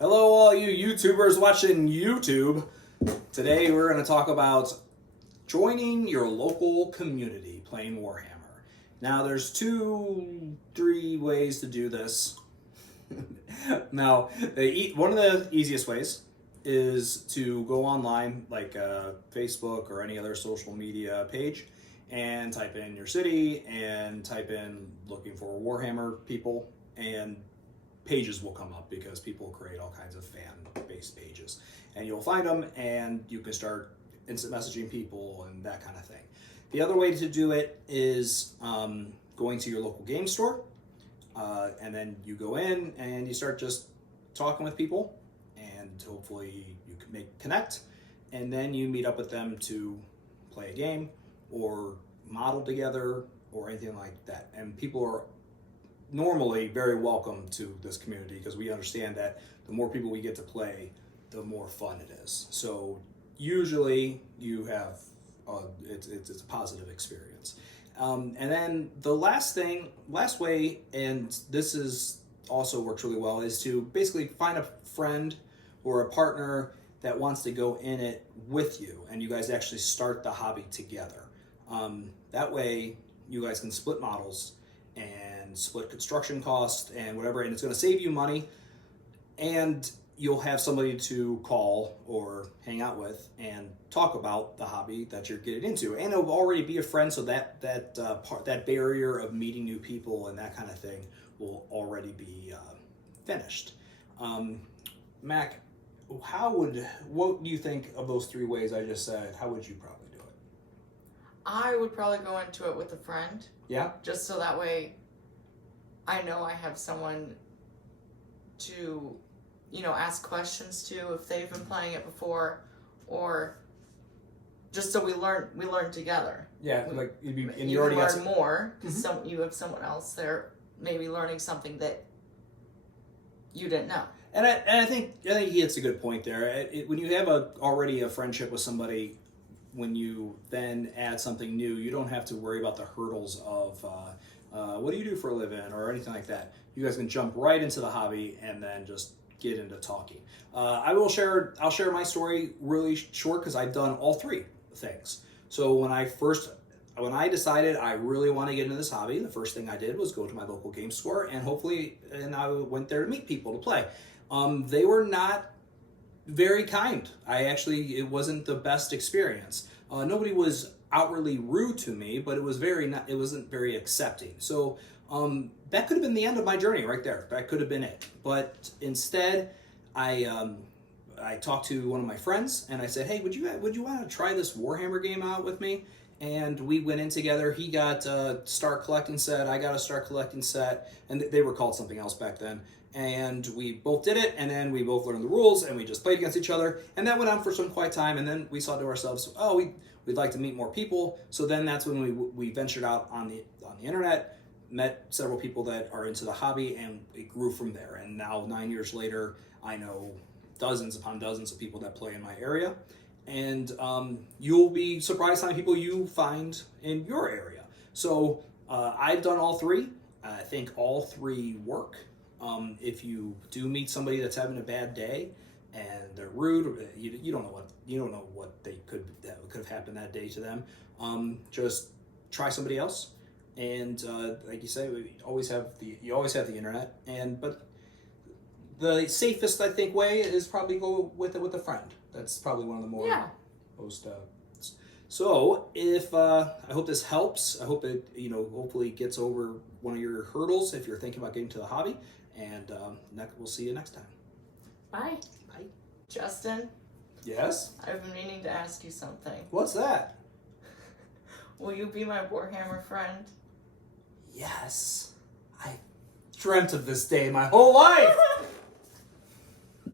Hello all you YouTubers watching YouTube. Today we're going to talk about joining your local community playing Warhammer. Now there's three ways to do this. Now, one of the easiest ways is to go online like Facebook or any other social media page and type in your city and type in looking for Warhammer people, and pages will come up because people create all kinds of fan-based pages, and you'll find them and you can start instant messaging people and that kind of thing. The other way to do it is going to your local game store, and then you go in and you start just talking with people, and hopefully you can connect, and then you meet up with them to play a game or model together or anything like that. And people are normally very welcome to this community because we understand that the more people we get to play, the more fun it is. So usually you have it's a positive experience. And then the last way, and this is also works really well, is to basically find a friend or a partner that wants to go in it with you, and you guys actually start the hobby together. That way you guys can split models and split construction costs and whatever, and it's going to save you money, and you'll have somebody to call or hang out with and talk about the hobby that you're getting into, and it'll already be a friend, so that barrier of meeting new people and that kind of thing will already be finished. Mac, what do you think of those three ways I just said? How would you probably do it? I would probably go into it with a friend. Yeah? Just so that way I know I have someone to, ask questions to if they've been playing it before, or just so we learn together. Yeah, you already learn more because you have someone else there maybe learning something that you didn't know. And I think he hits a good point there. When you have already a friendship with somebody, when you then add something new, you don't have to worry about the hurdles of what do you do for a living or anything like that. You guys can jump right into the hobby and then just get into talking. I'll share my story really short because I've done all three things. So when I decided I really want to get into this hobby, the first thing I did was go to my local game store, and I went there to meet people to play. They were not very kind. It wasn't the best experience. Nobody was outwardly rude to me, but it wasn't very accepting. So that could have been the end of my journey right there. That could have been it. But instead, I talked to one of my friends and I said, "Hey, would you want to try this Warhammer game out with me?" And we went in together. He got a Start Collecting set. I got a Start Collecting set, and they were called something else back then. And we both did it, and then we both learned the rules, and we just played against each other, and that went on for some quiet time. And then we thought to ourselves, we'd like to meet more people. So then that's when we ventured out on the internet, met several people that are into the hobby, and it grew from there. And now 9 years later, I know dozens upon dozens of people that play in my area, and you'll be surprised how many people you find in your area. So I've done all three. I think all three work. If you do meet somebody that's having a bad day and they're rude, you don't know what that could have happened that day to them. Just try somebody else, and like you say, you always have the internet. But the safest, I think, way is probably go with it with a friend. That's probably one of the most. So if I hope this helps. I hope it hopefully gets over one of your hurdles if you're thinking about getting to the hobby. And we'll see you next time. Bye. Bye. Justin? Yes? I've been meaning to ask you something. What's that? Will you be my Warhammer friend? Yes. I dreamt of this day my whole life.